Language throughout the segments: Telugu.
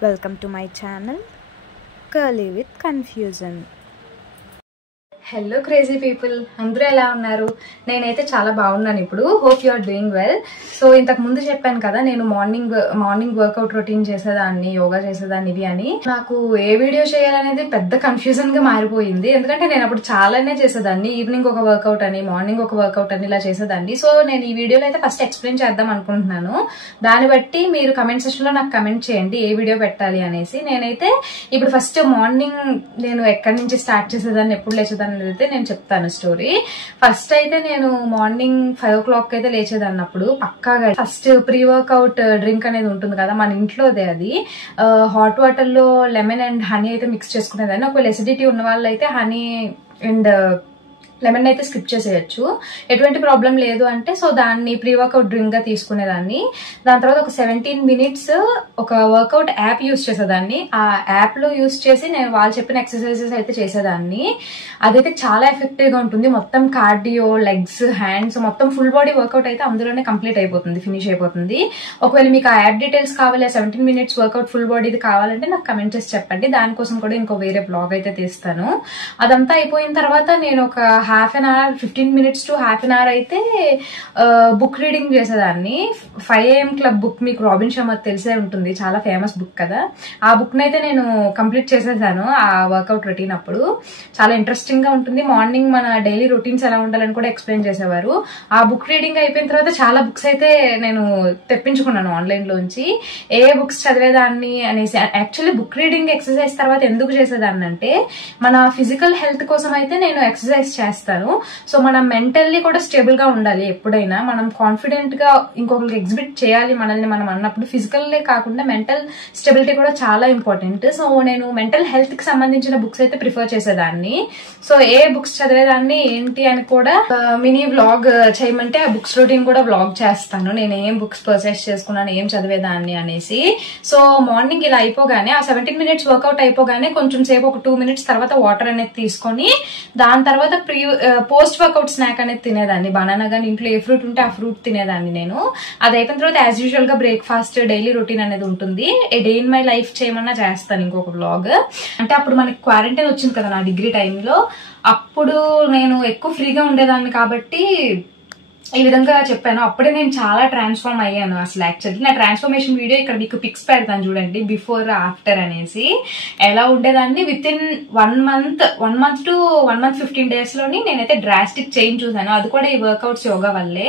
Welcome to my channel Curly with Confusion. Hello crazy people, అందరూ ఎలా ఉన్నారు? నేనైతే చాలా బాగున్నాను. ఇప్పుడు hope you are doing well. So ఇంతకు ముందు చెప్పాను కదా, నేను మార్నింగ్ వర్కౌట్ రొటీన్ చేసేదాన్ని, యోగా చేసేదాన్ని ఇవి అని. నాకు ఏ వీడియో చేయాలనేది పెద్ద కన్ఫ్యూజన్ గా మారిపోయింది. ఎందుకంటే నేను అప్పుడు చాలానే చేసేదాన్ని, ఈవినింగ్ ఒక వర్కౌట్ అని, మార్నింగ్ ఒక వర్కౌట్ అని ఇలా చేసేదాన్ని. సో నేను ఈ వీడియోలో అయితే ఫస్ట్ ఎక్స్ప్లెయిన్ చేద్దాం అనుకుంటున్నాను. దాన్ని బట్టి మీరు కమెంట్ సెక్షన్ లో నాకు కమెంట్ చేయండి ఏ వీడియో పెట్టాలి అనేసి. నేనైతే ఇప్పుడు ఫస్ట్ మార్నింగ్ నేను ఎక్కడి నుంచి స్టార్ట్ చేసేదాన్ని, ఎప్పుడు లేచేదాన్ని అయితే నేను చెప్తాను స్టోరీ. ఫస్ట్ అయితే నేను మార్నింగ్ 5 o'clock అయితే లేచేదాన్ని. అప్పుడు పక్కాగా ఫస్ట్ ప్రీ వర్కౌట్ డ్రింక్ అనేది ఉంటుంది కదా మన ఇంట్లోదే, అది హాట్ వాటర్ లో లెమన్ అండ్ హనీ అయితే మిక్స్ చేసుకునేదాన్ని. ఒకవేళ ఎసిడిటీ ఉన్న వాళ్ళు అయితే హనీ అండ్ లెమన్ అయితే స్కిప్ చేసేయచ్చు, ఎటువంటి ప్రాబ్లం లేదు అంటే. సో దాన్ని ప్రీ వర్కౌట్ డ్రింక్ గా తీసుకునేదాన్ని. దాని తర్వాత ఒక 17 minutes ఒక వర్కౌట్ యాప్ యూజ్ చేసేదాన్ని. ఆ యాప్ లో యూజ్ చేసి నేను వాళ్ళు చెప్పిన ఎక్సర్సైజెస్ అయితే చేసేదాన్ని. అదైతే చాలా ఎఫెక్టివ్ గా ఉంటుంది. మొత్తం కార్డియో, లెగ్స్, హ్యాండ్స్, మొత్తం ఫుల్ బాడీ వర్కౌట్ అయితే అందులోనే కంప్లీట్ అయిపోతుంది, ఫినిష్ అయిపోతుంది. ఒకవేళ మీకు ఆ యాప్ డీటెయిల్స్ కావాలి, 17 minutes వర్కౌట్ ఫుల్ బాడీది కావాలంటే నాకు కమెంట్ చేసి చెప్పండి. దానికోసం కూడా ఇంకో వేరే బ్లాగ్ అయితే తీస్తాను. అదంతా అయిపోయిన తర్వాత నేను ఒక half an hour, 15 minutes to half an hour అయితే బుక్ రీడింగ్ చేసేదాన్ని. 5 AM క్లబ్ బుక్ మీకు రాబిన్ శర్మ తెలిసే ఉంటుంది, చాలా ఫేమస్ బుక్ కదా. ఆ బుక్ నైతే నేను కంప్లీట్ చేసేసాను ఆ వర్కౌట్ రొటీన్. అప్పుడు చాలా ఇంట్రెస్టింగ్ గా ఉంటుంది. మార్నింగ్ మన డైలీ రొటీన్స్ ఎలా ఉండాలని కూడా ఎక్స్ప్లెయిన్ చేసేవారు. ఆ బుక్ రీడింగ్ అయిపోయిన తర్వాత చాలా బుక్స్ అయితే నేను తెప్పించుకున్నాను ఆన్లైన్ లోంచి, ఏ బుక్స్ చదివేదాన్ని అనేసి. యాక్చువల్లీ బుక్ రీడింగ్ ఎక్సర్సైజ్ తర్వాత ఎందుకు చేసేదాన్ని అంటే, మన ఫిజికల్ హెల్త్ కోసం అయితే నేను ఎక్సర్సైజ్ చేస్తాను. సో మనం మెంటల్లీ కూడా స్టేబుల్ గా ఉండాలి. ఎప్పుడైనా మనం కాన్ఫిడెంట్ గా ఇంకొకరికి ఎగ్జిబిట్ చేయాలి మనల్ని మనం అన్నప్పుడు ఫిజికల్లే కాకుండా మెంటల్ స్టెబిలిటీ కూడా చాలా ఇంపార్టెంట్. సో నేను మెంటల్ హెల్త్ కి సంబంధించిన బుక్స్ అయితే ప్రిఫర్ చేసేదాన్ని. సో ఏ బుక్స్ చదివేదాన్ని ఏంటి అని కూడా మినీ వ్లాగ్ చేయమంటే ఆ బుక్స్ రొటీన్ కూడా వ్లాగ్ చేస్తాను, నేను ఏం బుక్స్ పర్చేస్ చేసుకున్నాను, ఏం చదివేదాన్ని అనేసి. సో మార్నింగ్ ఇలా అయిపోగానే, ఆ 17 minutes వర్కౌట్ అయిపోగానే కొంచెం సేపు ఒక 2 minutes తర్వాత వాటర్ అనేది తీసుకొని, దాని తర్వాత పోస్ట్ వర్కౌట్ స్నాక్ అనేది తినేదాన్ని. బనానా గానీ, ఇంట్లో ఏ ఫ్రూట్ ఉంటే ఆ ఫ్రూట్ తినేదాన్ని నేను. అది అయిపోయిన తర్వాత యాజ్ యూజువల్ గా బ్రేక్ఫాస్ట్, డైలీ రొటీన్ అనేది ఉంటుంది. ఏ డే ఇన్ మై లైఫ్ చేయమన్నా చేస్తాను ఇంకొక వ్లాగ్. అంటే అప్పుడు మనకి క్వారంటైన్ వచ్చింది కదా నా డిగ్రీ టైంలో, అప్పుడు నేను ఎక్కువ ఫ్రీగా ఉండేదాన్ని కాబట్టి ఈ విధంగా చెప్పాను. అప్పుడే నేను చాలా ట్రాన్స్ఫార్మ్ అయ్యాను. అసలు యాక్చువల్లీ నా ట్రాన్స్ఫర్మేషన్ వీడియో ఇక్కడ మీకు పిక్స్ పెడతాను చూడండి, బిఫోర్ ఆఫ్టర్ అనేసి. ఎలా ఉండేదాన్ని with in 1 month to 1 month 15 days లోని నేనైతే డ్రాస్టిక్ చేంజ్ చూసాను. అది కూడా ఈ వర్కౌట్స్ యోగా వల్లే.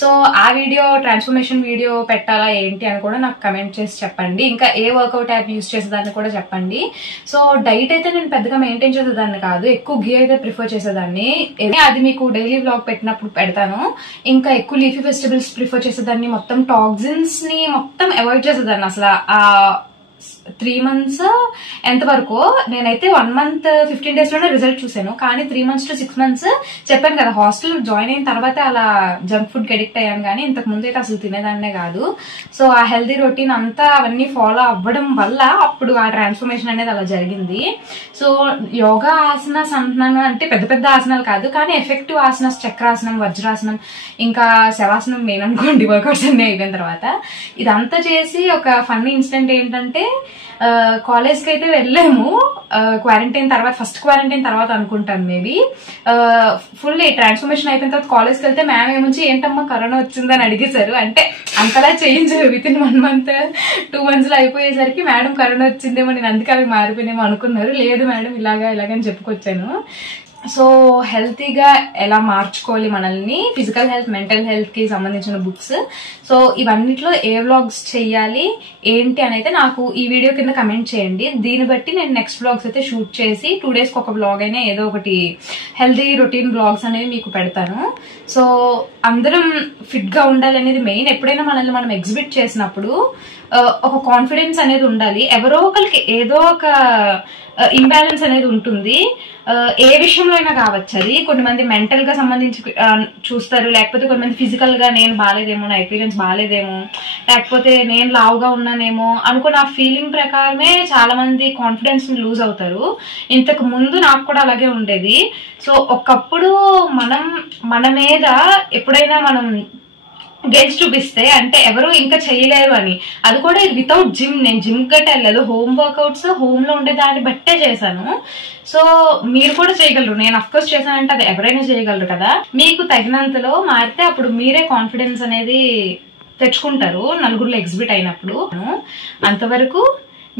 సో ఆ వీడియో, ట్రాన్స్ఫర్మేషన్ వీడియో పెట్టాలా ఏంటి అని కూడా నాకు కమెంట్ చేసి చెప్పండి. ఇంకా ఏ వర్కౌట్ యాప్ యూజ్ చేసేదాన్ని కూడా చెప్పండి. సో డైట్ అయితే నేను పెద్దగా మెయింటైన్ చేసేదాన్ని కాదు, ఎక్కువ ఘీ అయితే ప్రిఫర్ చేసేదాన్ని. అది మీకు డైలీ వ్లాగ్ పెట్టినప్పుడు పెడతాను. ఇంకా ఎక్కువ లీఫీ వెజిటబుల్స్ ప్రిఫర్ చేసేదాన్ని. మొత్తం టాక్సిన్స్ ని మొత్తం అవాయిడ్ చేసేదాన్ని. అసలు ఆ 3 months ఎంతవరకు నేనైతే 1 month 15 days లోనే రిజల్ట్ చూసాను. కానీ 3 months to 6 months చెప్పాను కదా, హాస్టల్ జాయిన్ అయిన తర్వాత అలా జంక్ ఫుడ్ కి అడిక్ట్ అయ్యాను. కానీ ఇంతకు ముందు అయితే అసలు తినేదాన్నే కాదు. సో ఆ హెల్దీ రొటీన్ అంతా అవన్నీ ఫాలో అవ్వడం వల్ల అప్పుడు ఆ ట్రాన్స్ఫర్మేషన్ అనేది అలా జరిగింది. సో యోగా ఆసనాస్ అంటున్నాను అంటే పెద్ద పెద్ద ఆసనాలు కాదు, కానీ ఎఫెక్టివ్ ఆసనాస్, చక్రాసనం, వజ్రాసనం, ఇంకా శవాసనం మెయిన్ అనుకోండి వర్కౌట్స్ అన్ని అయిపోయిన తర్వాత. ఇదంతా చేసి ఒక ఫన్నీ ఇన్సిడెంట్ ఏంటంటే, కాలేజ్ కి అయితే వెళ్ళాము క్వారంటైన్ తర్వాత, ఫస్ట్ క్వారంటైన్ తర్వాత అనుకుంటాను మేబీ. ఫుల్ ట్రాన్స్ఫర్మేషన్ అయిపోయిన తర్వాత కాలేజ్కి వెళ్తే మ్యామ్ ఏమొచ్చి ఏంటమ్మా కరోనా వచ్చిందని అడిగేశారు. అంటే అంతలా change with in 1 month 2 months లో అయిపోయేసరికి మేడం కరోనా వచ్చిందేమో, నేను అందుకే అవి మారిపోయినేమో అనుకున్నారు. లేదు మేడం ఇలాగని చెప్పుకొచ్చాను. సో హెల్తీగా ఎలా మార్చుకోవాలి మనల్ని, ఫిజికల్ హెల్త్, మెంటల్ హెల్త్ కి సంబంధించిన బుక్స్. సో ఇవన్నిట్లో ఏ వ్లాగ్స్ చెయ్యాలి ఏంటి అని అయితే నాకు ఈ వీడియో కింద కమెంట్ చేయండి. దీన్ని బట్టి నేను నెక్స్ట్ వ్లాగ్స్ అయితే షూట్ చేసి 2 days కి ఒక వ్లాగ్ అయినా ఏదో ఒకటి హెల్తీ రొటీన్ వ్లాగ్స్ అనేవి మీకు పెడతాను. సో అందరం ఫిట్ గా ఉండాలి అనేది మెయిన్. ఎప్పుడైనా మనల్ని మనం ఎగ్జిబిట్ చేసినప్పుడు ఒక కాన్ఫిడెన్స్ అనేది ఉండాలి. ఎవరో ఒకరికి ఏదో ఒక ఇంబ్యాలెన్స్ అనేది ఉంటుంది, ఏ విషయంలో అయినా కావచ్చు. అది కొంతమంది మెంటల్ గా సంబంధించి చూస్తారు, లేకపోతే కొంతమంది ఫిజికల్ గా నేను బాగాలేదేమో, నా అపీరెన్స్ బాగాలేదేమో, లేకపోతే నేను లావుగా ఉన్నానేమో అనుకున్న ఆ ఫీలింగ్ ప్రకారమే చాలా మంది కాన్ఫిడెన్స్ ని లూజ్ అవుతారు. ఇంతకు ముందు నాకు కూడా అలాగే ఉండేది. సో ఒకప్పుడు మన మీద ఎప్పుడైనా మనం గెలిచి చూపిస్తే అంటే ఎవరు ఇంకా చేయలేరు అని. అది కూడా వితౌట్ జిమ్. నేను జిమ్ గట్ట వెళ్ళలేదు, హోమ్ వర్కౌట్స్ హోమ్ లో ఉండే దాన్ని బట్టే చేశాను. సో మీరు కూడా చేయగలరు. నేను అఫ్కోర్స్ చేశానంటే అది ఎవరైనా చేయగలరు కదా. మీకు తగినంతలో మారితే అప్పుడు మీరే కాన్ఫిడెన్స్ అనేది తెచ్చుకుంటారు నలుగురిలో ఎగ్జిబిట్ అయినప్పుడు. అంతవరకు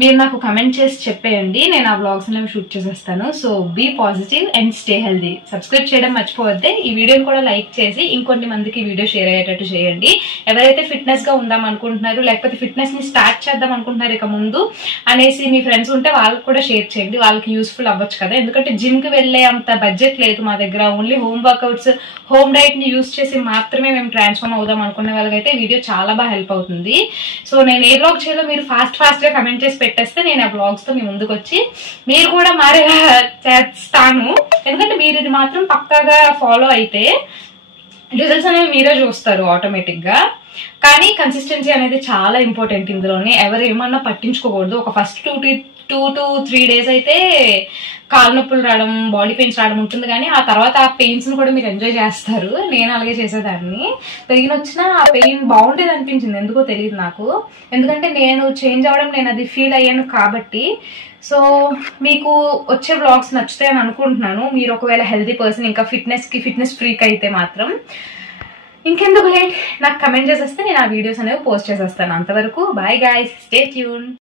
మీరు నాకు కమెంట్ చేసి చెప్పేయండి, నేను ఆ వ్లాగ్స్ అనేవి షూట్ చేసేస్తాను. So be positive and stay healthy. Subscribe చేయడం మర్చిపోవద్దే. ఈ వీడియోని కూడా లైక్ చేసి ఇంకొన్ని మందికి వీడియో షేర్ అయ్యేటట్టు చేయండి. ఎవరైతే ఫిట్నెస్ గా ఉందాం అనుకుంటున్నారు, లేకపోతే ఫిట్నెస్ ని స్టార్ట్ చేద్దాం అనుకుంటున్నారు ఇక ముందు అనేసి మీ ఫ్రెండ్స్ ఉంటే వాళ్ళకి కూడా షేర్ చేయండి, వాళ్ళకి యూస్ఫుల్ అవ్వచ్చు కదా. ఎందుకంటే జిమ్ కి వెళ్లే అంత బడ్జెట్ లేదు మా దగ్గర. Only home workouts, home diet ని యూస్ చేసి మాత్రమే మేము ట్రాన్స్ఫార్మ్ అవుదాం అనుకునే వాళ్ళకైతే వీడియో చాలా బాగా హెల్ప్ అవుతుంది. సో నేను ఏ బ్లాగ్ చేయాలో మీరు ఫాస్ట్ గా కమెంట్ చేసి పెట్టేస్తే నేను ఆ బ్లాగ్స్ తో మీ ముందుకు వచ్చి మీరు కూడా మారేలా చేస్తాను. ఎందుకంటే మీరు ఇది మాత్రం పక్కాగా ఫాలో అయితే రిజల్ట్స్ అనేవి మీరే చూస్తారు ఆటోమేటిక్ గా. కానీ కన్సిస్టెన్సీ అనేది చాలా ఇంపార్టెంట్ ఇందులోనే. ఎవరు ఏమన్నా పట్టించుకోకూడదు. ఒక ఫస్ట్ 2 to 3 days అయితే కాలు నొప్పులు రావడం, బాడీ పెయిన్స్ రావడం ఉంటుంది, కానీ ఆ తర్వాత ఆ పెయిన్స్ ని కూడా మీరు ఎంజాయ్ చేస్తారు. నేను అలాగే చేసేదాన్ని. పెయిన్ వచ్చినా ఆ పెయిన్ బాగుండేది అనిపించింది, ఎందుకో తెలియదు నాకు. ఎందుకంటే నేను చేంజ్ అవ్వడం, నేను అది ఫీల్ అయ్యాను కాబట్టి. సో మీకు వచ్చే వ్లాగ్స్ నచ్చుతాయని అనుకుంటున్నాను. మీరు ఒకవేళ హెల్తీ పర్సన్, ఇంకా ఫిట్నెస్ ఫ్రీక్ అయితే మాత్రం ఇంకెందుకు లేట్, నాకు కమెంట్ చేసేస్తే నేను ఆ వీడియోస్ అనేవి పోస్ట్ చేసేస్తాను. అంతవరకు బాయ్ గైస్, స్టే ట్యూన్.